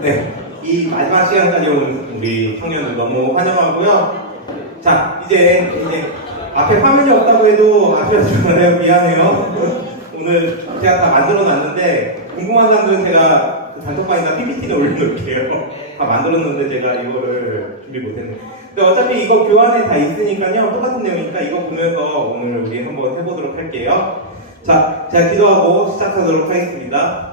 네, 이 마지막 시간까지 온 우리 청년들 너무 환영하고요. 자, 이제 앞에 화면이 없다고 해도 아쉬워서 미안해요. 오늘 제가 다 만들어 놨는데 궁금한 사람들은 제가 단톡방에다 PPT를 올려놓을게요. 다 만들었는데 제가 이거를 준비 못했네요. 근데 어차피 이거 교환에 다 있으니까요. 똑같은 내용이니까 이거 보면서 오늘 우리 한번 해보도록 할게요. 자, 제가 기도하고 시작하도록 하겠습니다.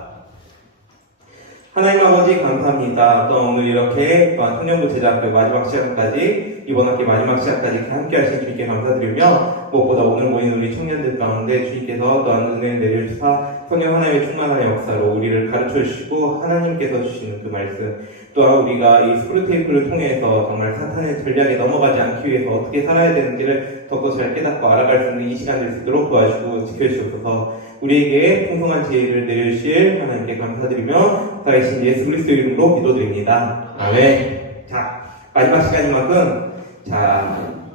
하나님 아버지 감사합니다. 또 오늘 이렇게 청년부 제자학교 마지막 시간까지 이번 학기 마지막 시간까지 함께 하신 주님께 감사드리며 무엇보다 오늘 모인 우리 청년들 가운데 주님께서 또한 은혜 내려주사 성령 하나님의 충만한 역사로 우리를 가르쳐 주시고 하나님께서 주시는 그 말씀 또한 우리가 이 스크루테이프를 통해서 정말 사탄의 전략에 넘어가지 않기 위해서 어떻게 살아야 되는지를 더욱더 잘 깨닫고 알아갈 수 있는 이 시간 될 수 있도록 도와주시고 지켜주셔서 우리에게 풍성한 지혜를 내려주실 하나님께 감사드리며 살아계신 예수 그리스도의 이름으로 기도드립니다. 아멘. 자, 마지막 시간인 만큼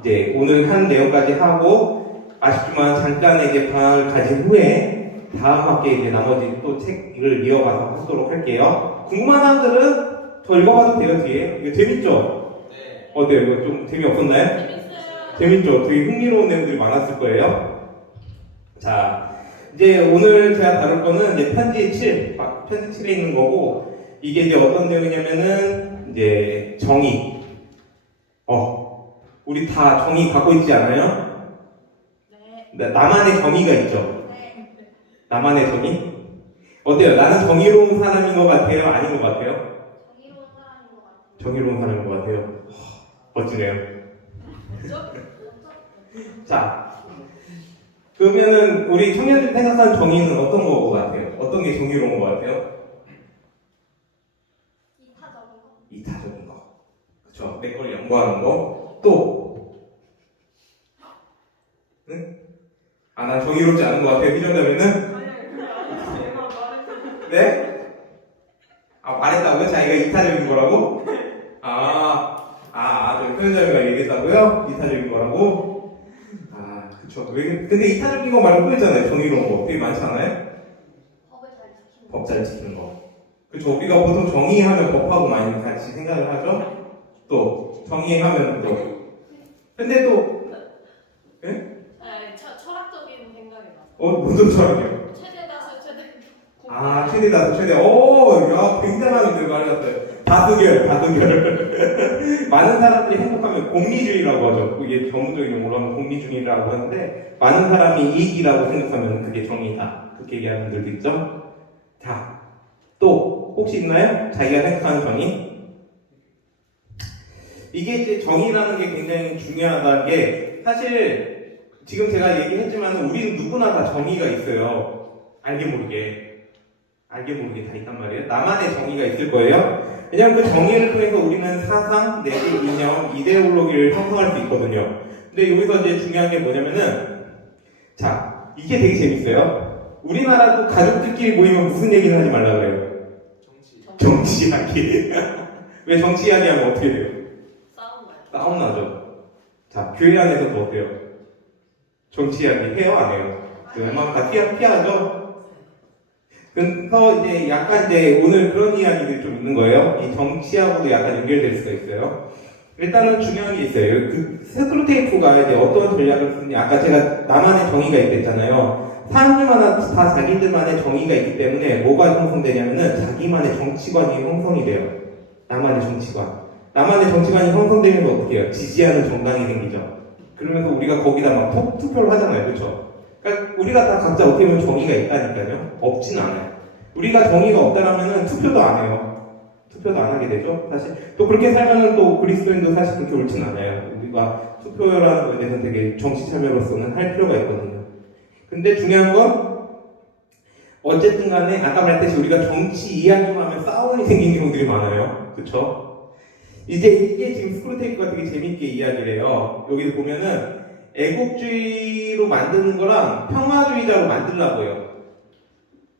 이제 오늘 한 내용까지 하고 아쉽지만 잠깐의 이제 방학을 가진 후에 다음 학기에 이제 나머지 또 책을 이어가서 하도록 할게요. 궁금한 사람들은 더 읽어봐도 돼요, 뒤에. 이거 재밌죠? 네. 어때요? 이거 좀 재미없었나요? 재밌어요. 재밌죠? 되게 흥미로운 내용들이 많았을 거예요. 자, 이제 오늘 제가 다룰 거는 이제 편지 7, 편지 7에 있는 거고, 이게 이제 어떤 내용이냐면은, 이제 정의. 우리 다 정의 갖고 있지 않아요? 네. 나만의 정의가 있죠? 네. 나만의 정의? 어때요? 나는 정의로운 사람인 것 같아요? 아닌 것 같아요? 정의로운 사람인 것 같아요. 정의로운 사람인 것 같아요. 멋지네요. 자, 그러면은 우리 청년들이 생각하는 정의는 어떤 것 같아요? 어떤 게 정의로운 것 같아요? 이타적인 거. 이타적인 거. 그쵸? 내 걸 양보하는 거. 또 응? 난 정의롭지 않은 것 같아요. 희정자매는? 네? 말했다고요? 자기가 이타적인 거라고? 저희 편의자매가 얘기했다고요? 이타적인 거라고? 그쵸. 근데 이타적인 거 말고 또 있잖아요. 정의로운 거. 되게 많지 않아요? 법을 잘 지키는 거. 법 잘 지키는 거. 그쵸. 우리가 보통 정의하면 법하고 많이 같이 생각을 하죠? 또, 정의하면 또. 근데 또, 예? 네, 철학적인 생각이 나요. 무슨 철학이요? 최대 다수 최대. 최대 다수 최대. 야, 굉장한 그 말이 같아요. 다수결. 많은 사람들이 행복하면 공리주의라고 하죠. 그게 전문적인 용어로 하면 공리주의라고 하는데, 많은 사람이 이익이라고 생각하면 그게 정의다. 그렇게 얘기하는 분들도 있죠? 자, 또, 혹시 있나요? 자기가 생각하는 정의? 이게 이제 정의라는 게 굉장히 중요하다는 게, 사실, 지금 제가 얘기했지만, 우리는 누구나 다 정의가 있어요. 알게 모르게 다 있단 말이에요. 나만의 정의가 있을 거예요. 왜냐하면 그 정의를 통해서 우리는 사상, 내지 이념, 이데올로기를 형성할 수 있거든요. 근데 여기서 이제 중요한 게 뭐냐면은, 자, 이게 되게 재밌어요. 우리나라도 가족들끼리 모이면 무슨 얘기를 하지 말라 그래요? 정치 이야기. 왜 정치 이야기 하면 어떻게 돼요? 싸움 나죠. 자, 교회 안에서도 어때요? 정치 이야기 해요, 안 해요? 웬만하면 다 피하죠? 그래서 이제 약간 오늘 그런 이야기들이 좀 있는 거예요. 이 정치하고도 약간 연결될 수가 있어요. 일단은 중요한 게 있어요. 그 스크루테이프가 이제 어떤 전략을 쓰느냐. 아까 제가 나만의 정의가 있댔잖아요. 사람들마다 다 자기들만의 정의가 있기 때문에 뭐가 형성되냐면은 자기만의 정치관이 형성이 돼요. 나만의 정치관. 나만의 정치관이 형성되면 어떻게 해요? 지지하는 정당이 생기죠. 그러면서 우리가 거기다 막 투표를 하잖아요. 그렇죠? 그러니까 우리가 다 각자 어떻게 보면 정의가 있다니까요. 없진 않아요. 우리가 정의가 없다라면은 투표도 안 해요. 투표도 안 하게 되죠. 사실 또 그렇게 살면은 또 그리스도인도 사실 그렇게 옳진 않아요. 우리가 투표라는 거에 대해서 되게 정치 참여로서는 할 필요가 있거든요. 근데 중요한 건 어쨌든 간에 아까 말했듯이 우리가 정치 이야기만 하면 싸움이 생기는 경우들이 많아요. 그쵸? 이게 지금 스크루테이프가 되게 재밌게 이야기를 해요. 여기 보면은 애국주의로 만드는 거랑 평화주의자로 만들라고 해요.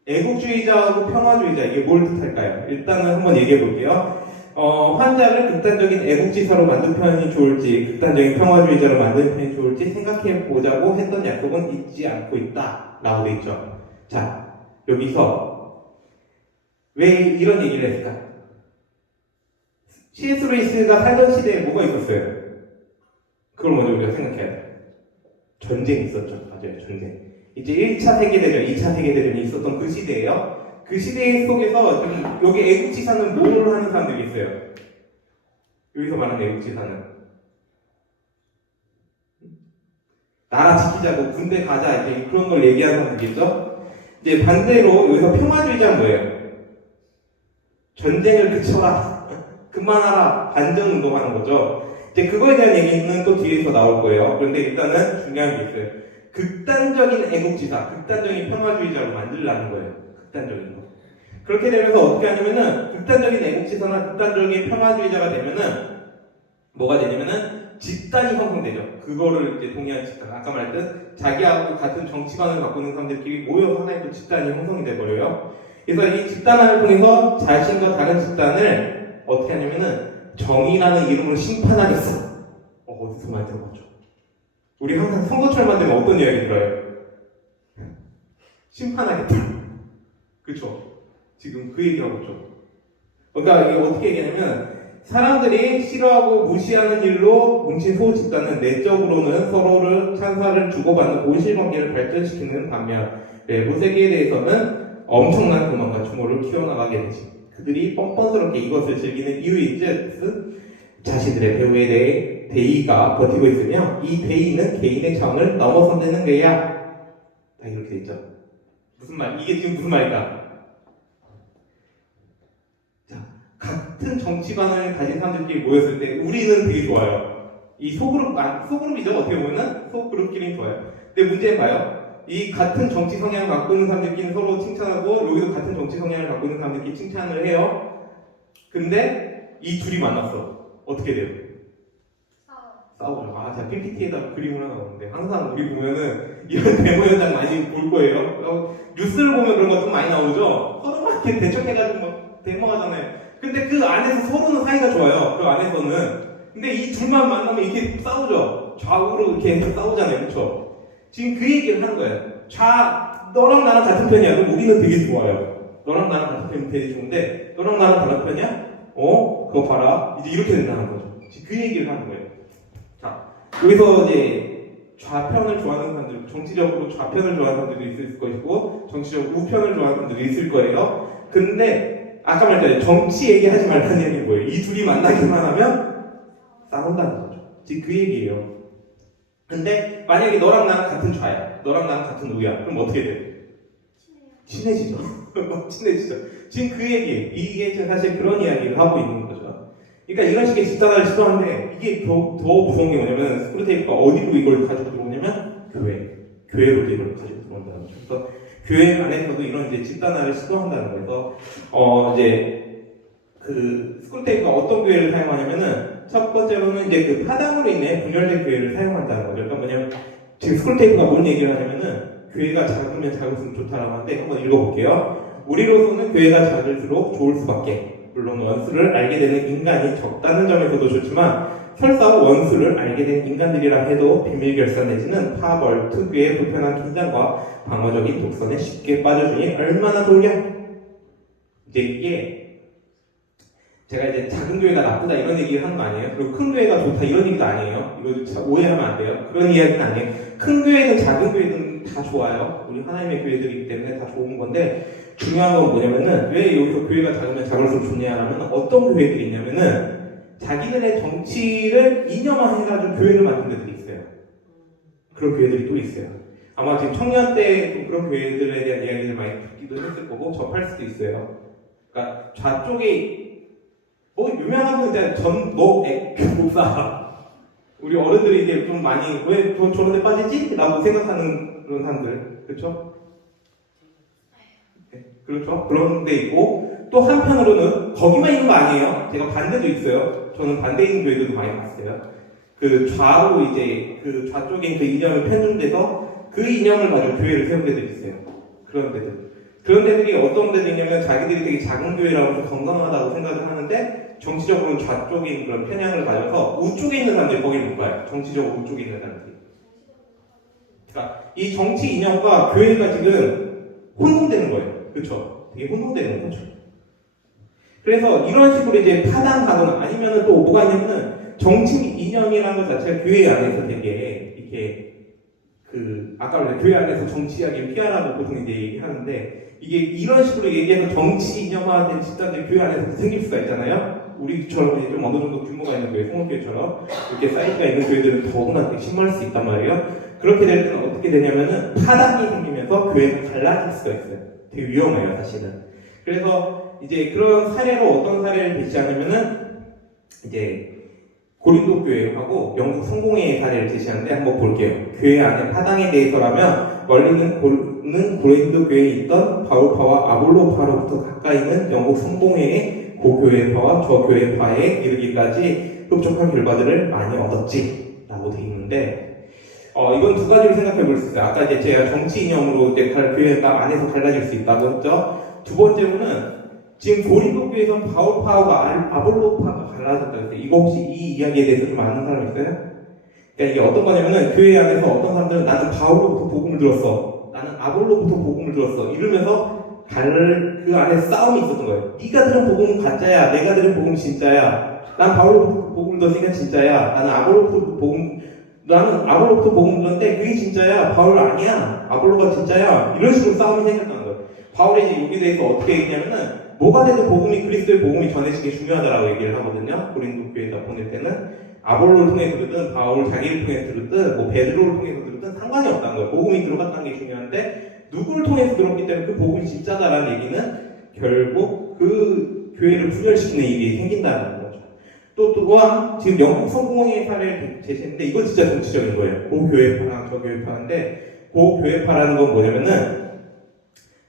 애국주의자하고 평화주의자, 이게 뭘 뜻할까요? 일단은 한번 얘기해 볼게요. 환자를 극단적인 애국지사로 만든 편이 좋을지, 극단적인 평화주의자로 만든 편이 좋을지 생각해 보자고 했던 약속은 잊지 않고 있다. 라고 돼 있죠. 자, 여기서 왜 이런 얘기를 했을까? C.S. 루이스가 살던 시대에 뭐가 있었어요? 그걸 먼저 우리가 생각해야 돼. 전쟁이 있었죠. 맞아요, 전쟁. 이제 1차 세계대전, 2차 세계대전이 있었던 그 시대예요. 그 시대 속에서 지금 여기 애국지사는 뭘 하는 사람들이 있어요? 여기서 말하는 애국지사는 나라 지키자고 군대 가자 이제 그런 걸 얘기하는 사람들이 있죠. 이제 반대로 여기서 평화주의자는 뭐예요? 전쟁을 그쳐라, 그만하라, 반전운동하는 거죠. 이제 그거에 대한 얘기는 또 뒤에서 나올 거예요. 그런데 일단은 중요한 게 있어요. 극단적인 애국지사, 극단적인 평화주의자로 만들라는 거예요. 극단적인 거. 그렇게 되면서 어떻게 하냐면은 극단적인 애국지사나 극단적인 평화주의자가 되면은 뭐가 되냐면은 집단이 형성되죠. 그거를 이제 동의하는 집단. 아까 말했듯 자기하고 같은 정치관을 갖고 있는 사람들끼리 모여서 하나의 또 집단이 형성이 돼버려요. 그래서 이 집단화를 통해서 자신과 다른 집단을 어떻게 하냐면은 정의라는 이름으로 심판하겠어. 어디서 많이 들어봤죠? 우리 항상 선거철만 되면 어떤 이야기 들어요? 심판하겠다. 그쵸? 지금 그 얘기하고 있죠. 그러니까 이게 어떻게 얘기하냐면 사람들이 싫어하고 무시하는 일로 뭉친 소수 집단은 내적으로는 서로를 찬사를 주고받는 본실관계를 발전시키는 반면 외부 세계에 대해서는 엄청난 교만과 추모를 키워나가게 되지. 그들이 뻔뻔스럽게 이것을 즐기는 이유인즉 자신들의 배우에 대해 대의가 버티고 있으며 이 대의는 개인의 차원을 넘어선다는 거야. 다 이렇게 돼 있죠. 무슨 말? 이게 지금 무슨 말일까? 같은 정치관을 가진 사람들끼리 모였을 때 우리는 되게 좋아요. 이 소그룹이죠. 어떻게 보면은 소그룹끼리는 좋아요. 근데 문제는 봐요. 이 같은 정치 성향을 갖고 있는 사람들끼리 서로 칭찬하고 여기도 같은 정치 성향을 갖고 있는 사람들끼리 칭찬을 해요. 근데 이 둘이 만났어. 어떻게 돼요? 싸우죠. 제가 PPT에다 그림을 하나 넣었는데 항상 우리 보면은 이런 데모 현장 많이 볼 거예요. 뉴스를 보면 그런 거 좀 많이 나오죠. 서로 막 이렇게 대척해가지고 막 데모하잖아요. 근데 그 안에서 서로는 사이가 좋아요. 그 안에서는. 근데 이 둘만 만나면 이렇게 싸우죠. 좌우로 이렇게 싸우잖아요. 그렇죠? 지금 그 얘기를 하는 거예요. 너랑 나랑 같은 편이야. 그럼 우리는 되게 좋아요. 너랑 나랑 같은 편이 되게 좋은데 너랑 나랑 다른 편이야? 그거 봐라. 이제 이렇게 된다는 거죠. 지금 그 얘기를 하는 거예요. 자, 여기서 이제 좌편을 좋아하는 사람들, 정치적으로 좌편을 좋아하는 사람들도 있을 것이고 정치적으로 우편을 좋아하는 사람들도 있을 거예요. 근데 아까 말했잖아요. 정치 얘기하지 말라는 얘기는 뭐예요? 이 둘이 만나기만 하면 싸운다는 거죠. 지금 그 얘기예요. 근데 만약에 너랑 나랑 같은 좌야, 너랑 나랑 같은 우야, 그럼 어떻게 돼? 친해지죠. 친해지죠. 지금 그 얘기예요. 이게 지금 사실 그런 이야기를 하고 있는 거죠. 그러니까 이런 식의 집단화를 시도하는데 이게 더 무서운 게 뭐냐면 스크루테이프가 어디로 이걸 가지고 들어오냐면 교회로 이걸 가지고 들어온다는 거죠. 그래서 교회 안에서도 이런 이제 집단화를 시도한다는 거예요. 이제 그 스크루테이프가 어떤 교회를 사용하냐면은 첫 번째로는 이제 그 파당으로 인해 분열된 교회를 사용한다는 거죠. 그러니까 뭐냐면 지금 스크루테이프가 뭔 얘기를 하냐면은 교회가 작으면 작을수록 좋다라고 하는데 한번 읽어볼게요. 우리로서는 교회가 작을수록 좋을 수밖에. 물론 원수를 알게 되는 인간이 적다는 점에서도 좋지만 설사 원수를 알게 된 인간들이라 해도 비밀 결산 내지는 파벌, 특유의 불편한 긴장과 방어적인 독선에 쉽게 빠져주니 얼마나 좋으냐. 이제 이게 제가 이제 작은 교회가 나쁘다 이런 얘기를 하는 거 아니에요? 그리고 큰 교회가 좋다 이런 얘기도 아니에요. 이거 오해하면 안 돼요. 그런 이야기는 아니에요. 큰 교회든 작은 교회든 다 좋아요. 우리 하나님의 교회들이기 때문에 다 좋은 건데 중요한 건 뭐냐면은 왜 여기서 교회가 작으면 작을수록 좋냐라면 어떤 교회들이 있냐면은 자기들의 정치를 이념화해가지고 교회를 만든 데들이 있어요. 그런 교회들이 또 있어요. 아마 지금 청년 때 그런 교회들에 대한 이야기를 많이 듣기도 했을 거고 접할 수도 있어요. 그러니까 좌쪽에 유명한 분 이제 목사 우리 어른들이 이제 좀 많이 왜 저런 데 빠지지? 라고 생각하는 그런 사람들 그렇죠? 네, 그렇죠? 그런 데 있고 또 한편으로는 거기만 있는 거 아니에요. 제가 반대도 있어요. 저는 반대 있는 교회들도 많이 봤어요. 그 좌로 이제 그 좌쪽에 그 이념이 편중돼서 그 이념을 가지고 교회를 세운 데도 있어요. 그런 데들. 그런 데들이 어떤 데들이냐면 자기들이 되게 작은 교회라고 좀 건강하다고 생각을 하는데 정치적으로는 좌쪽인 그런 편향을 가져서 우쪽에 있는 사람들이 거기를 못 가요. 정치적으로 우쪽에 있는 사람들이. 그러니까 이 정치 이념과 교회가 지금 혼동되는 거예요. 그렇죠? 되게 혼동되는 거죠. 그래서 이런 식으로 이제 파당하거나 아니면은 또 뭐가 있냐면은 정치 이념이라는 것 자체가 교회 안에서 되게 이렇게 아까 말한 교회 안에서 정치하게 피하라고 보통 이제 얘기하는데 이게 이런 식으로 얘기해서 정치 이념화된 집단들이 교회 안에서 생길 수가 있잖아요. 우리처럼 이제 좀 어느 정도 규모가 있는 교회, 성목교회처럼 이렇게 사이즈가 있는 교회들은 더구나 되게 심할 수 있단 말이에요. 그렇게 될 때는 어떻게 되냐면은 파당이 생기면서 교회가 갈라질 수가 있어요. 되게 위험해요, 사실은. 그래서 이제 그런 사례로 어떤 사례를 제시하냐면은 이제 고린도 교회하고 영국 성공회의 사례를 제시하는데 한번 볼게요. 교회 안에 파당에 대해서라면 멀리는 고린도 교회에 있던 바울파와 아볼로파로부터 가까이는 영국 성공회의 고교회파와 저교회파에 이르기까지 흡족한 결과들을 많이 얻었지 라고 돼 있는데 이건 두 가지로 생각해 볼 수 있어요. 아까 이제 제가 정치 이념으로 이제 교회가 안에서 갈라질 수 있다고 했죠. 두 번째로는 지금 고린도 교회에서는 바울파와 아볼로파가 갈라졌다고 했어요. 이거 혹시 이 이야기에 대해서 좀 아는 사람 있어요? 그러니까 이게 어떤 거냐면은 교회 안에서 어떤 사람들은 나는 바울로부터 복음을 들었어. 나는 아볼로부터 복음을 들었어. 이러면서 그 안에 싸움이 있었던 거예요. 네가 들은 복음은 가짜야. 내가 들은 복음은 진짜야. 난 바울로부터 복음을 들었으니까 진짜야. 나는 아볼로부터 복음을 들었는데 그게 진짜야. 바울 아니야. 아볼로가 진짜야. 이런 식으로 싸움이 생겼다는 거예요. 바울이 이제 여기에 대해서 어떻게 얘기냐면은 뭐가 돼도 복음이 그리스도의 복음이 전해지는 게 중요하다라고 얘기를 하거든요. 고린도 교회에다 보낼 때는 아볼로를 통해서 들었든 바울 자기를 통해서 들었든 뭐 베드로를 통해서 들었든 상관이 없다는 거예요. 복음이 들어갔다는 게 중요한데 누구를 통해서 들었기 때문에 그 복음이 진짜다라는 얘기는 결국 그 교회를 분열시키는 일이 생긴다는 거죠. 또한 지금 영국 성공회의 사례를 제시했는데 이건 진짜 정치적인 거예요. 고교회파랑 저교회파인데 고교회파라는 건 뭐냐면은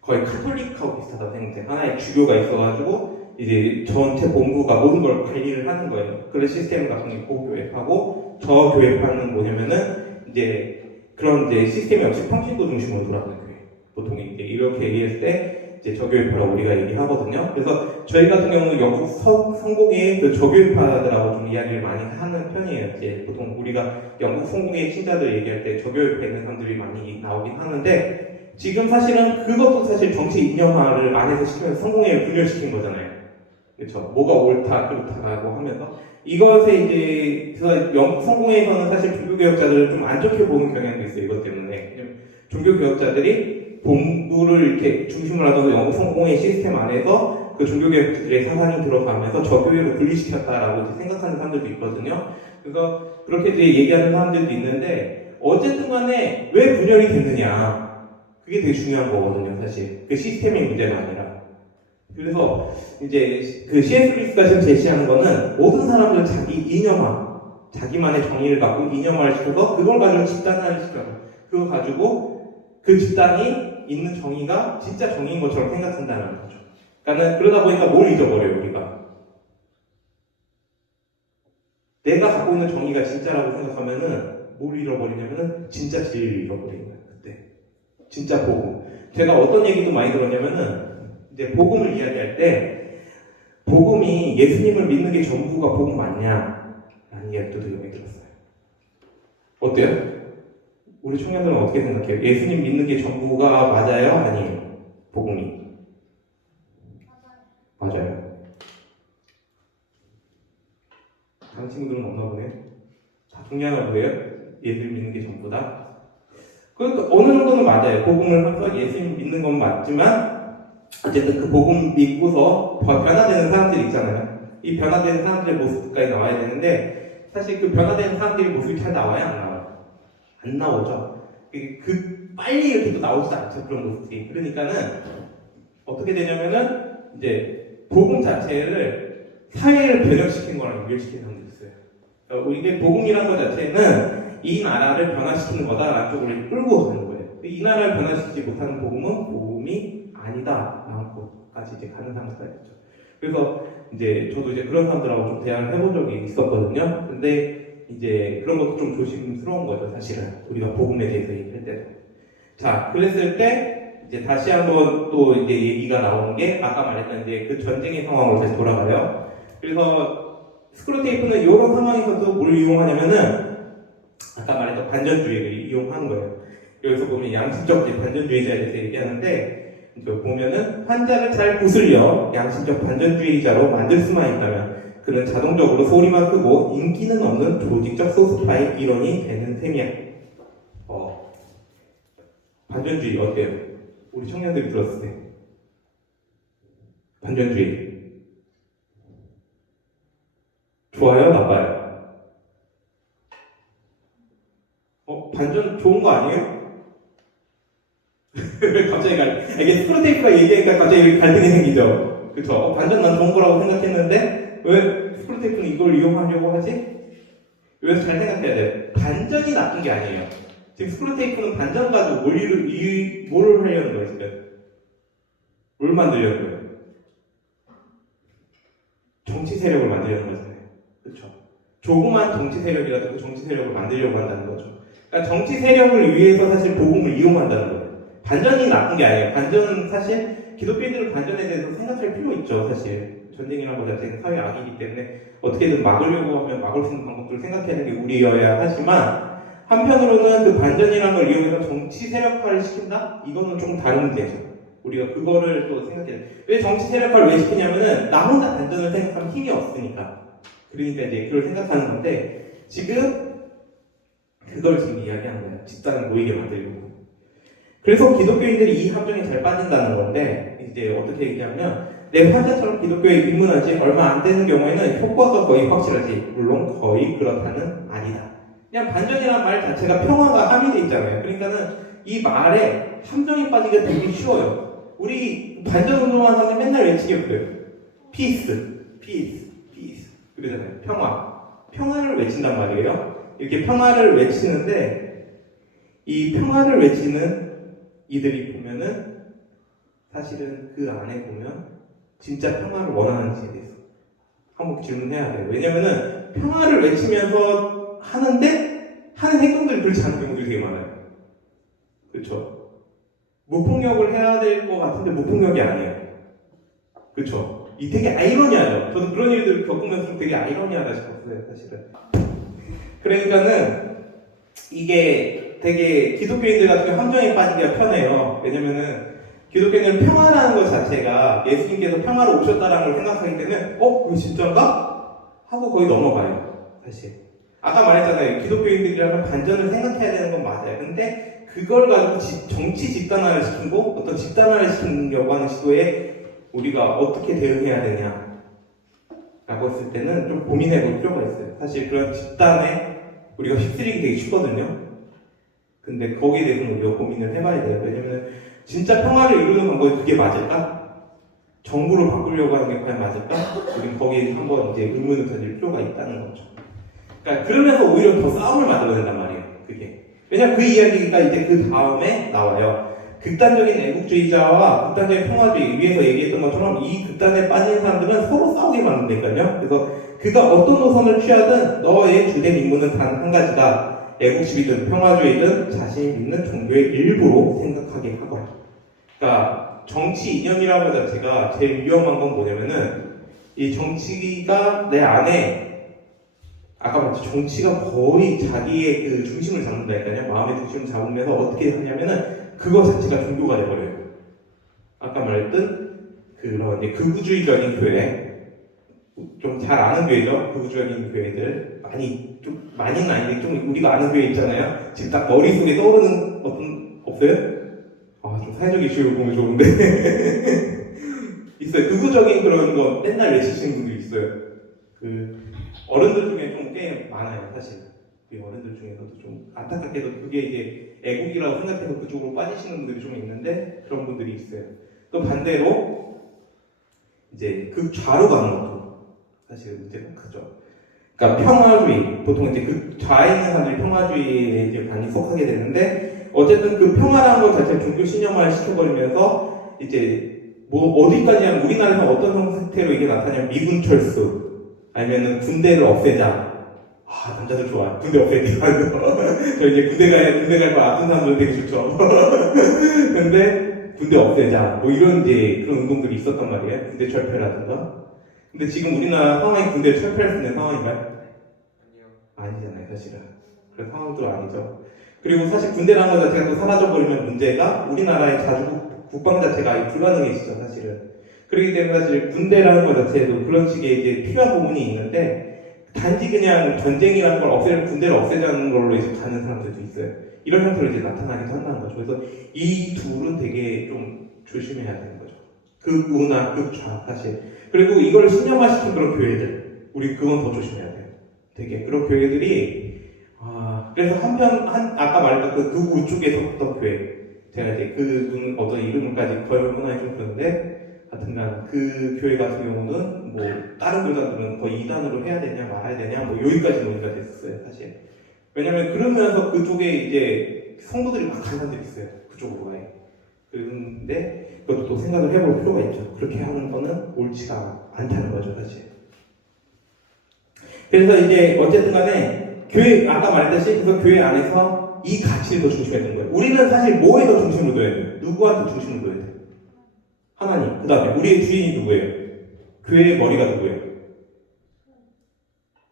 거의 카톨릭하고 비슷하다고 생각해요. 하나의 주교가 있어가지고 이제 전체 본부가 모든 걸 관리를 하는 거예요. 그런 시스템을 갖고 있는 고교회파고 저교회파는 뭐냐면은 이제 그런 이제 시스템이 없이 평신도 중심으로 돌아가는 거예요. 보통 이제 이렇게 얘기했을 때 이제 저교회파라고 우리가 얘기하거든요. 그래서 저희 같은 경우는 영국 성공회의 그 저교회파들하고 좀 이야기를 많이 하는 편이에요. 이제 보통 우리가 영국 성공회의 신자들 얘기할 때 저교회파에 있는 사람들이 많이 나오긴 하는데 지금 사실은 그것도 사실 정치 이념화를 안에서 시키면서 성공회를 분열시킨 거잖아요. 그렇죠? 뭐가 옳다 그렇다라고 하면서 이것에 이제 영국 성공회에서는 사실 종교개혁자들을 좀 안 좋게 보는 경향도 있어요. 이것 때문에 종교개혁자들이 본부를 이렇게 중심으로 하던 영국 성공회 시스템 안에서 그 종교개혁자들의 사상이 들어가면서 저교회로 분리시켰다라고 생각하는 사람들도 있거든요. 그래서 그렇게 이제 얘기하는 사람들도 있는데 어쨌든 간에 왜 분열이 됐느냐 그게 되게 중요한 거거든요. 사실 그 시스템의 문제가 아니라. 그래서 이제 그 C.S. 루이스가 지금 제시하는 거는 모든 사람들은 자기 이념화, 자기만의 정의를 갖고 이념화를 시켜서 그걸 가지고 집단화를 시켜서 그거 가지고 그 집단이 있는 정의가 진짜 정의인 것처럼 생각한다는 거죠. 그러다 보니까 뭘 잊어버려요, 우리가. 내가 갖고 있는 정의가 진짜라고 생각하면은 뭘 잃어버리냐면은 진짜 진리를 잃어버리는 거예요, 그때. 진짜 복음. 제가 어떤 얘기도 많이 들었냐면은 이제 복음을 이야기할 때 복음이 예수님을 믿는 게 전부가 복음 맞냐? 라는 이야기도 되게 많이 들었어요. 어때요? 우리 청년들은 어떻게 생각해요? 예수님 믿는 게 전부가 맞아요? 아니에요? 복음이? 맞아요. 다른 친구들은 없나 보네요. 다 동의하나 보네요? 예수님 믿는 게 전부다? 그러니까 어느 정도는 맞아요. 복음을 하면서 예수님 믿는 건 맞지만 어쨌든 그 복음 믿고서 변화되는 사람들이 있잖아요. 이 변화되는 사람들의 모습까지 나와야 되는데 사실 그 변화되는 사람들의 모습이 잘 나와요? 안 나와요? 안 나오죠. 빨리 이렇게 또 나오지도 않죠. 그런 모습들이. 그러니까는 어떻게 되냐면은 이제 복음 자체를 사회를 변혁시킨 거랑 연결시키는 사람들이 있어요. 이게 복음이라는 것 자체는 이 나라를 변화시키는 거다라는 쪽으로 끌고 가는 거예요. 이 나라를 변화시키지 못하는 복음은 복음이 아니다 라는 것까지 이제 가는 상태가 있죠. 그래서 이제 저도 이제 그런 사람들하고 좀 대화를 해본 적이 있었거든요. 근데 이제 그런 것도 좀 조심스러운 거죠, 사실은. 우리가 복음에 대해서 얘기할 때도. 자, 그랬을 때 이제 다시 한번 또 이제 얘기가 나오는 게 아까 말했던 이제 그 전쟁의 상황으로 다시 돌아가요. 그래서 스크루테이프는 이런 상황에서도 뭘 이용하냐면은 아까 말했던 반전주의를 이용하는 거예요. 여기서 보면 양심적 반전주의자에 대해서 얘기하는데 이제 보면은 환자를 잘 구슬려 양심적 반전주의자로 만들 수만 있다면 그는 자동적으로 소리만 크고 인기는 없는 조직적 소수파의 일원이 되는 셈이야. 반전주의 어때요? 우리 청년들이 들었을 때 반전주의 좋아요? 나빠요? 반전 좋은 거 아니에요? 갑자기 이게 스크루테이프가 얘기하니까 갑자기 갈등이 생기죠. 그쵸? 반전 난 좋은 거라고 생각했는데 왜 스크루테이프는 이걸 이용하려고 하지? 여기서 잘 생각해야 돼. 반전이 나쁜 게 아니에요. 지금 스크루테이프는 반전 가지고 뭘 하려는 거예요, 지금? 뭘 만들려는 거예요? 정치 세력을 만들려는 거잖아요. 그쵸? 조그만 정치 세력이라도 그 정치 세력을 만들려고 한다는 거죠. 그러니까 정치 세력을 위해서 사실 복음을 이용한다는 거예요. 반전이 나쁜 게 아니에요. 반전은 사실 기독교인들은 반전에 대해서 생각할 필요 있죠. 사실 전쟁이라는 것 자체는 사회 악이기 때문에 어떻게든 막으려고 하면 막을 수 있는 방법들을 생각하는 게 우리여야 하지만 한편으로는 그 반전이라는 걸 이용해서 정치 세력화를 시킨다? 이거는 조금 다른 문제죠. 우리가 그거를 또 생각해야 돼요. 왜 정치 세력화를 왜 시키냐면은 나 혼자 반전을 생각하면 힘이 없으니까. 그러니까 이제 그걸 생각하는 건데 지금 그걸 지금 이야기하는 거예요. 집단을 모이게 만들려고. 그래서 기독교인들이 이 함정에 잘 빠진다는 건데 이제 어떻게 얘기하면 내 환자처럼 기독교에 입문한 지 얼마 안 되는 경우에는 효과가 거의 확실하지 물론 거의 그렇다는 아니다. 그냥 반전이라는 말 자체가 평화가 함유되어 있잖아요. 그러니까는 이 말에 함정에 빠지기가 되게 쉬워요. 우리 반전 운동하는 사람들 맨날 외치게 없어요. 피스, 피스, 피스 그러잖아요. 평화를 외친단 말이에요. 이렇게 평화를 외치는데 이 평화를 외치는 이들이 보면은 사실은 그 안에 보면 진짜 평화를 원하는지에 대해서 한번 질문해야 돼요. 왜냐면은 평화를 외치면서 하는데 하는 행동들이 그렇지 않은 경우들이 되게 많아요. 그렇죠? 무폭력을 해야 될 것 같은데 무폭력이 아니에요. 그렇죠? 이 되게 아이러니하죠. 저도 그런 일들을 겪으면서 되게 아이러니하다 싶었어요, 사실은. 그러니까는 이게 되게 기독교인들 같은 경우 함정에 빠지기가 편해요. 왜냐면은 기독교인들은 평화라는 것 자체가 예수님께서 평화로 오셨다라는 걸 생각하기 때문에 그거 진짜인가? 하고 거의 넘어가요. 사실 아까 말했잖아요. 기독교인들이라면 반전을 생각해야 되는 건 맞아요. 근데 그걸 가지고 정치 집단화를 시키고 어떤 집단화를 시키려고 하는 시도에 우리가 어떻게 대응해야 되냐 라고 했을 때는 좀 고민해 볼 필요가 있어요. 사실 그런 집단에 우리가 휩쓸리기 되게 쉽거든요. 근데 거기에 대해서는 우리가 고민을 해봐야 돼요. 왜냐면 진짜 평화를 이루는 방법이 그게 맞을까? 정부를 바꾸려고 하는 게 과연 맞을까? 우리는 거기에 한번 이제 의문을 던질 필요가 있다는 거죠. 그러니까 그러면서 오히려 더 싸움을 만들어낸단 말이에요. 그게. 왜냐면 그 이야기가 이제 그 다음에 나와요. 극단적인 애국주의자와 극단적인 평화주의 위에서 얘기했던 것처럼 이 극단에 빠진 사람들은 서로 싸우게 만든다니까요. 그래서 그가 어떤 노선을 취하든 너의 주된 임무는 단 한 가지다. 애국주의든 평화주의든 자신이 믿는 종교의 일부로 생각하게 하거라. 그러니까 정치 이념이라고 자체가 제일 위험한 건 뭐냐면은 이 정치가 내 안에 아까 말했죠. 정치가 거의 자기의 그 중심을 잡는다니까요. 마음의 중심을 잡으면서 어떻게 하냐면은 그거 자체가 종교가 돼버려요. 아까 말했던 그런 이제 극우주의적인 교회 좀 잘 아는 교회죠. 극우주의적인 교회들 많이는 아닌데 좀 우리가 아는 교회 있잖아요. 지금 딱 머릿속에 떠오르는 없어요? 좀 사회적 이슈를 보면 좋은데 있어요. 극우적인 그런 거 맨날 외치시는 분들이 있어요. 그 어른들 중에 좀 꽤 많아요, 사실. 그 어른들 중에서도 좀 안타깝게도 그게 이제 애국이라고 생각해서 그쪽으로 빠지시는 분들이 좀 있는데 그런 분들이 있어요. 또 반대로 이제 극좌로 가는 것도 사실 문제가 크죠. 그러니까 평화주의, 보통 이제 그 좌에 있는 사람들이 평화주의에 이제 많이 속하게 되는데 어쨌든 그 평화라는 것 자체를 종교 신념화를 시켜버리면서 이제 뭐 어디까지 하면 우리나라에서 어떤 형태로 이게 나타나냐면 미군 철수 아니면은 군대를 없애자. 남자들 좋아. 군대 없애자. 저 이제 군대 갈 거 아픈 사람들 되게 좋죠. 근데 군대 없애자. 뭐 이런 이제 그런 운동들이 있었단 말이에요. 군대 철폐라든가. 근데 지금 우리나라 상황이 군대 철폐할 수 있는 상황인가요? 아니잖아요, 사실은. 그런 상황도 아니죠. 그리고 사실 군대라는 것 자체가 또 사라져버리면 문제가 우리나라의 자주국 국방 자체가 아예 불가능해지죠, 사실은. 그렇기 때문에 사실 군대라는 것 자체에도 그런 식의 이제 필요한 부분이 있는데, 단지 그냥 전쟁이라는 걸 군대를 없애자는 걸로 이제 가는 사람들도 있어요. 이런 형태로 이제 나타나기도 한다는 거죠. 그래서 이 둘은 되게 좀 조심해야 되는 거죠. 극우나 극좌, 사실. 그리고 이걸 신념화시킨 그런 교회들, 우리 그건 더 조심해야 돼요. 되게 그런 교회들이 그래서 아까 말했던 그 극우 쪽에서 어떤 교회, 제가 이제 어떤 이름까지 거론하기 좀 그런데, 하여튼간 그 교회 같은 경우는 뭐 다른 교단들은 거의 이단으로 해야 되냐 말아야 되냐 뭐 여기까지 논의가 됐었어요, 사실. 왜냐면 그러면서 그쪽에 이제 성도들이 막 가는 사람들이 있어요, 그쪽으로 가요. 그런데 그것도 또 생각을 해볼 필요가 있죠. 그렇게 하는 거는 옳지가 않다는 거죠, 사실. 그래서 이제 어쨌든 간에 교회, 아까 말했듯이 그래서 교회 안에서 이 가치를 더 중심에 두는 거예요. 우리는 사실 뭐에 더 중심을 둬야 돼요? 누구한테 중심을 둬야 돼요? 하나님. 그 다음에 우리의 주인이 누구예요? 교회의 머리가 누구예요?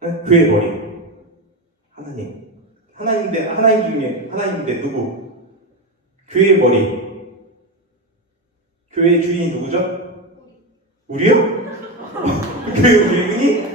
네? 교회의 머리. 하나님. 하나님인데 누구? 교회의 머리. 교회의 주인이 누구죠? 우리요? 교회의 주인이?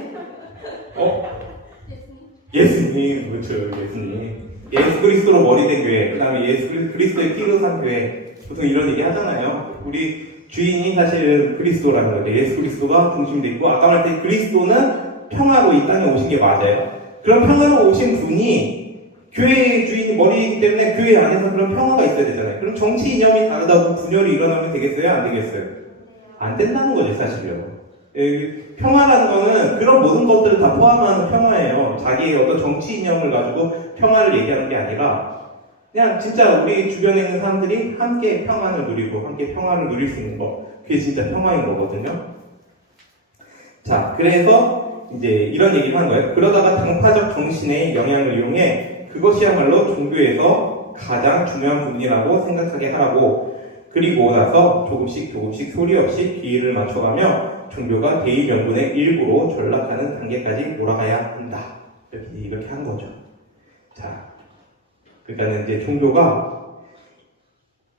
예수님, 그렇죠, 예수님. 예수 그리스도로 머리 된 교회, 그 다음에 예수 그리스도의 피로 산 교회, 보통 이런 얘기 하잖아요. 우리 주인이 사실은 그리스도라는 거죠. 예수 그리스도가 중심돼 있고, 아까 말했듯이 그리스도는 평화로 이 땅에 오신 게 맞아요. 그럼 평화로 오신 분이 교회의 주인이 머리이기 때문에 교회 안에서 그런 평화가 있어야 되잖아요. 그럼 정치 이념이 다르다고 분열이 일어나면 되겠어요? 안 되겠어요? 안 된다는 거죠, 사실요. 평화라는 거는 그런 모든 것들을 다 포함하는 평화예요. 자기의 어떤 정치 이념을 가지고 평화를 얘기하는 게 아니라 그냥 진짜 우리 주변에 있는 사람들이 함께 평화를 누리고 함께 평화를 누릴 수 있는 거, 그게 진짜 평화인 거거든요. 자, 그래서 이제 이런 얘기를 하는 거예요. 그러다가 당파적 정신의 영향을 이용해 그것이야말로 종교에서 가장 중요한 부분이라고 생각하게 하라고, 그리고 나서 조금씩 소리 없이 기회를 맞춰가며 종교가 대의 명분의 일부로 전락하는 단계까지 몰아가야 한다. 이렇게 한 거죠. 자, 그러니까는 이제 종교가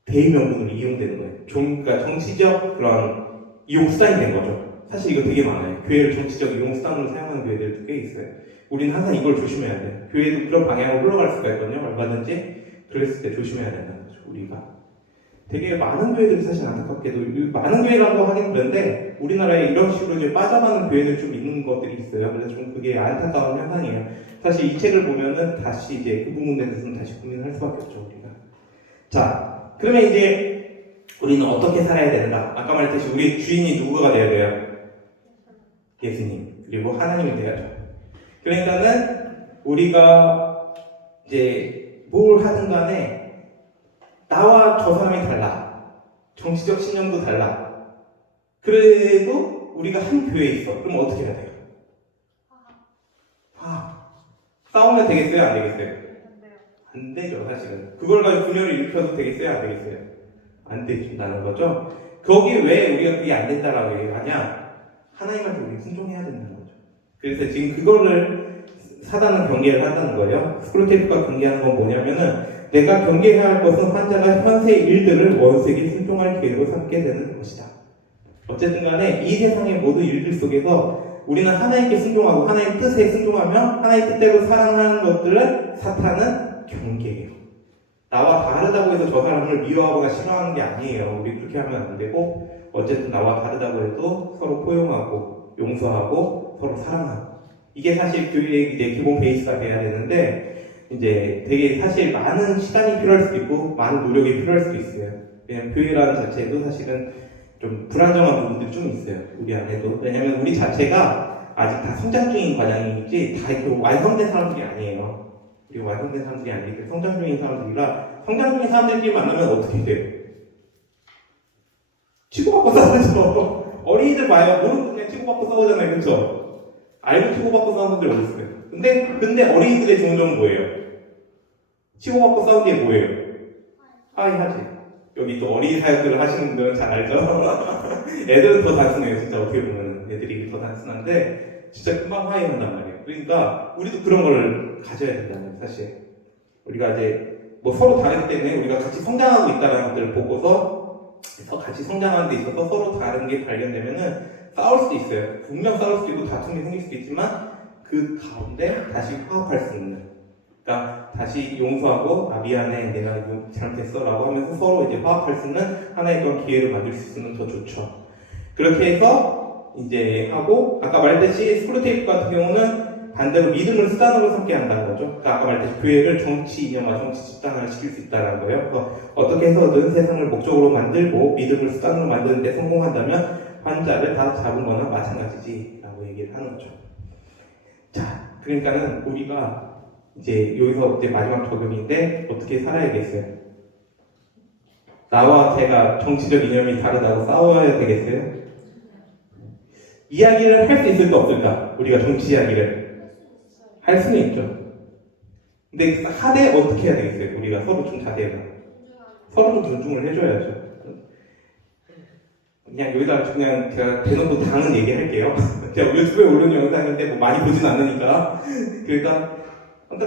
대의 명분으로 이용되는 거예요. 그러니까 정치적 그런 이용 수단이 된 거죠. 사실 이거 되게 많아요. 교회를 정치적 이용 수단으로 사용하는 교회들도 꽤 있어요. 우리는 항상 이걸 조심해야 돼요. 교회도 그런 방향으로 흘러갈 수가 있거든요. 얼마든지. 그랬을 때 조심해야 된다는 거죠, 우리가. 되게 많은 교회들이 사실 안타깝게도, 많은 교회라고 하긴 그런데 우리나라에 이런 식으로 이제 빠져가는 교회들이 좀 있는 것들이 있어요. 그래서 좀 그게 안타까운 현상이에요. 사실 이 책을 보면은 다시 이제 그 부분에 대해서는 다시 고민할 수밖에 없죠, 우리가. 자, 그러면 이제 우리는 어떻게 살아야 되는가? 아까 말했듯이 우리 주인이 누구가 돼야 돼요? 예수님. 그리고 하나님이 돼야죠. 그러니까는 우리가 이제 뭘 하든 간에 나와 저 사람이 달라. 정치적 신념도 달라. 그래도 우리가 한 교회에 있어. 그럼 어떻게 해야 돼요? 싸우면 되겠어요? 안 되겠어요? 안 되죠, 사실은. 그걸 가지고 분열을 일으켜도 되겠어요? 안 되겠어요? 안 된다는 거죠. 거기에 왜 우리가 그게 안 된다라고 얘기하냐? 하나님한테 우리 순종해야 된다는 거죠. 그래서 지금 그거를 사단은 경계를 한다는 거예요. 스크루테이프가 경계하는 건 뭐냐면은, 내가 경계해야 할 것은 환자가 현세의 일들을 원수에게 순종할 기회로 삼게 되는 것이다. 어쨌든 간에 이 세상의 모든 일들 속에서 우리는 하나님께 순종하고 하나님의 뜻에 순종하며 하나님의 뜻대로 살아가는 것들을 사탄은 경계해요. 나와 다르다고 해서 저 사람을 미워하거나 싫어하는 게 아니에요. 우리 그렇게 하면 안 되고, 어쨌든 나와 다르다고 해도 서로 포용하고 용서하고 서로 사랑하고, 이게 사실 교회의 이제 기본 베이스가 돼야 되는데, 이제 되게 사실 많은 시간이 필요할 수도 있고 많은 노력이 필요할 수도 있어요. 그냥 교회라는 자체도 사실은 좀 불안정한 부분들이 좀 있어요, 우리 안에도. 왜냐면 우리 자체가 아직 다 성장 중인 과정이지 다 이렇게 완성된 사람들이 아니에요. 우리 완성된 사람들이 아니기 때문에 성장 중인 사람들이라, 성장 중인 사람들끼리 만나면 어떻게 돼요? 치고받고 싸우죠. 어린이들 봐요. 모르는 그냥 치고받고 싸우잖아요, 그렇죠? 알고 치고받고 싸우는 분들 어디 있어요? 근데 어린이들의 종종 뭐예요? 치고받고 싸우는 게 뭐예요? 하이 하지. 여기 또 어린이 사역들을 하시는 분들은 잘 알죠? 애들은 더 단순해요, 진짜. 어떻게 보면 애들이 더 단순한데 진짜 금방 화해한단 말이에요. 그러니까 우리도 그런 걸 가져야 된다는, 사실 우리가 이제 뭐 서로 다르기 때문에 우리가 같이 성장하고 있다는 것들을 보고서 같이 성장하는 데 있어서 서로 다른 게 발견되면은 싸울 수도 있어요. 분명 싸울 수도 있고 다툼이 생길 수도 있지만 그 가운데 다시 화합할 수 있는, 그러니까 다시 용서하고 아 미안해 내가 이거 잘못했어 라고 하면서 서로 이제 화합할 수 있는 하나의 그런 기회를 만들 수 있으면 더 좋죠. 그렇게 해서 이제 하고 아까 말했듯이 스크루테이프 같은 경우는 반대로 믿음을 수단으로 삼게 한다는 거죠. 그러니까 아까 말했듯이 교회를 정치 이념화, 정치 집단화를 시킬 수 있다는 거예요. 그래서 어떻게 해서든 세상을 목적으로 만들고 믿음을 수단으로 만드는 데 성공한다면 환자를 다 잡은 거나 마찬가지지라고 얘기를 하는 거죠. 자, 그러니까는 우리가 이제 여기서 이제 마지막 적용인데 어떻게 살아야겠어요? 나와 제가 정치적 이념이 다르다고 싸워야 되겠어요? 이야기를 할 수 있을까 없을까? 우리가 정치 이야기를 할 수는 있죠. 근데 하되 어떻게 해야 되겠어요? 우리가 서로 좀 자제해서 서로 좀 존중을 해줘야죠. 그냥 여기다 그냥 제가 대놓고 당은 얘기할게요. 제가 유튜브에 올린 영상인데 뭐 많이 보진 않으니까. 그러니까 근데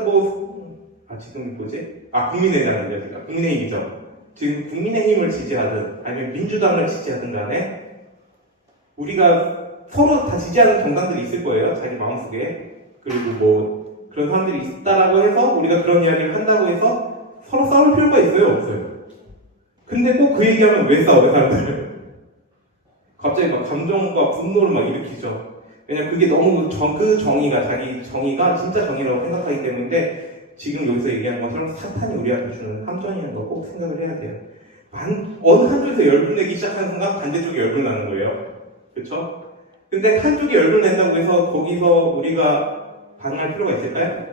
지금 뭐지? 국민의힘이잖아요. 제가 국민의힘이죠. 지금 국민의힘을 지지하든 아니면 민주당을 지지하든 간에 우리가 서로 다 지지하는 정당들이 있을 거예요. 자기 마음속에. 그리고 뭐 그런 사람들이 있다라고 해서 우리가 그런 이야기를 한다고 해서 서로 싸울 필요가 있어요? 없어요? 근데 꼭 그 얘기하면 왜 싸워요, 사람들? 갑자기 막 감정과 분노를 막 일으키죠. 왜냐면 그게 너무 그 정의가 자기 정의가 진짜 정의라고 생각하기 때문에 지금 여기서 얘기하는 것처럼 사탄이 우리한테 주는 함정이라는 거 꼭 생각을 해야 돼요. 어느 한쪽에서 열불 내기 시작하는 순간 반대쪽이 열불 나는 거예요. 그렇죠? 근데 한쪽이 열불 낸다고 해서 거기서 우리가 반응할 필요가 있을까요?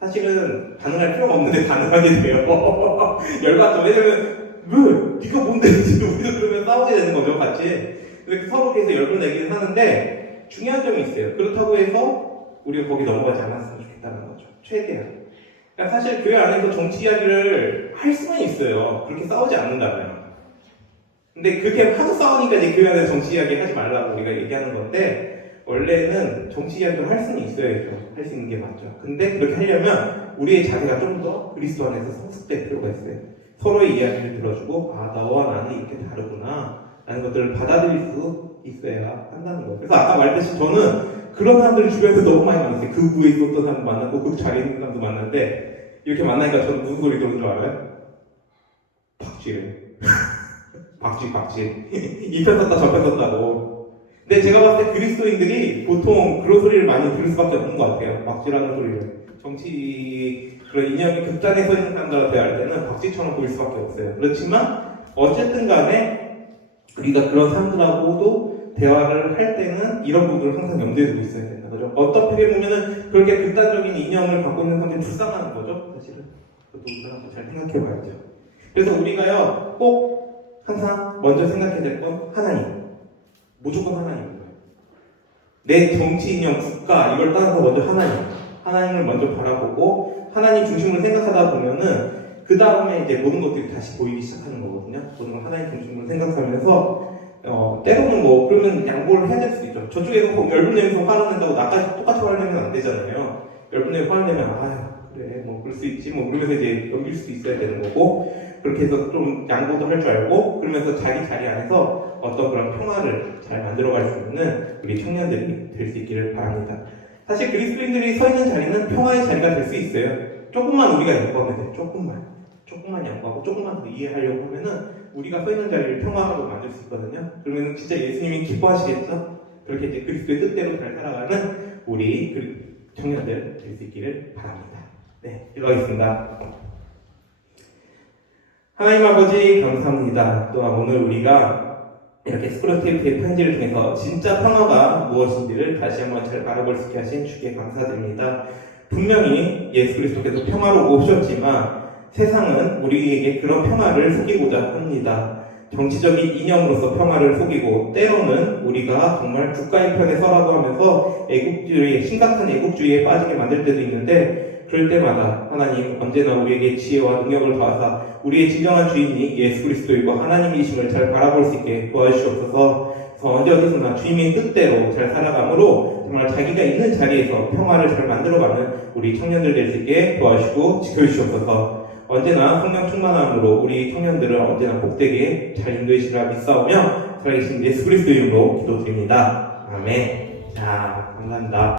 사실은 반응할 필요가 없는데 반응하게 돼요. 열받죠. 왜냐면 왜? 네가 뭔데? 지금 우리도 그러면 싸우게 되는 거죠, 같이. 근데 서로 계속 열불 내기는 하는데 중요한 점이 있어요. 그렇다고 해서 우리가 거기 넘어가지 않았으면 좋겠다는 거죠. 최대한. 그러니까 사실 교회 안에서 정치 이야기를 할 수는 있어요. 그렇게 싸우지 않는다면. 근데 그렇게 하도 싸우니까 이제 교회 안에서 정치 이야기 하지 말라고 우리가 얘기하는 건데 원래는 정치 이야기를 할 수는 있어야죠. 할 수 있는 게 맞죠. 근데 그렇게 하려면 우리의 자세가 좀 더 그리스도 안에서 성숙될 필요가 있어요. 서로의 이야기를 들어주고 나와 나는 이렇게 다르구나 라는 것들을 받아들일 수 있어야 한다는 거예요. 그래서 아까 말했듯이 저는 그런 사람들을 주변에서 너무 많이 만났어요. 그 구에 있었던 사람도 만났고 그 자리에 있는 사람도 만났는데 이렇게 만나니까 저는 무슨 소리 들은 줄 알아요? 박쥐래. 박쥐. 이 편 썼다 저 편 썼다고. 근데 제가 봤을 때 그리스도인들이 보통 그런 소리를 많이 들을 수밖에 없는 것 같아요. 박쥐라는 소리를. 정치 그런 이념이 극단에 서 있는 사람들한테 할 때는 박쥐처럼 보일 수밖에 없어요. 그렇지만 어쨌든 간에 우리가 그런 사람들하고도 대화를 할 때는 이런 부분을 항상 염두에 두고 있어야 된다. 그죠? 어떻게 보면은 그렇게 극단적인 이념을 갖고 있는 사람들이 불쌍한 거죠. 사실은. 그것도 우리가 잘 생각해 봐야죠. 그래서 우리가요, 꼭 항상 먼저 생각해야 될 건 하나님. 무조건 하나님인 거예요. 내 정치 이념, 국가 이걸 따라서 먼저 하나님을 먼저 바라보고 하나님 중심으로 생각하다 보면은 그 다음에 이제 모든 것들이 다시 보이기 시작하는 거거든요. 모든 걸 하나님 중심으로 생각하면서 때로는 뭐 그러면 양보를 해야 될 수도 있죠. 저쪽에서 열분 내면서 화를 낸다고 나까지 똑같이 화를 내면 안 되잖아요. 열분 내면 화를 내면 그래 뭐 그럴 수 있지 뭐 그러면서 이제 넘길 수도 있어야 되는 거고 그렇게 해서 좀 양보도 할 줄 알고 그러면서 자기 자리 안에서 어떤 그런 평화를 잘 만들어갈 수 있는 우리 청년들이 될 수 있기를 바랍니다. 사실 그리스도인들이 서 있는 자리는 평화의 자리가 될 수 있어요. 조금만 우리가 양보하면 돼요. 조금만 양보하고 조금만 더 이해하려고 하면은 우리가 서 있는 자리를 평화로 만들 수 있거든요. 그러면 진짜 예수님이 기뻐하시겠죠? 그렇게 이제 그리스도의 뜻대로 잘 살아가는 우리 청년들 될 수 있기를 바랍니다. 네, 읽어가겠습니다. 하나님 아버지 감사합니다. 또한 오늘 우리가 이렇게 스크루테이프의 편지를 통해서 진짜 평화가 무엇인지를 다시 한번 잘 바라볼 수 있게 하신 주께 감사드립니다. 분명히 예수 그리스도께서 평화로 오셨지만 세상은 우리에게 그런 평화를 속이고자 합니다. 정치적인 이념으로서 평화를 속이고 때로는 우리가 정말 국가의 편에 서라고 하면서 심각한 애국주의에 빠지게 만들 때도 있는데 그럴 때마다 하나님 언제나 우리에게 지혜와 능력을 더하사 우리의 진정한 주인이 예수 그리스도이고 하나님이심을 잘 바라볼 수 있게 도와주시옵소서. 언제 어디서나 주님의 뜻대로 잘 살아가므로 정말 자기가 있는 자리에서 평화를 잘 만들어가는 우리 청년들 될 수 있게 도와주시고 지켜주시옵소서. 언제나 성령 충만함으로 우리 청년들을 언제나 복되게 잘 인도해주시라 믿사오며 살아계신 예수 그리스도 이름으로 기도드립니다. 아멘. 자, 감사합니다.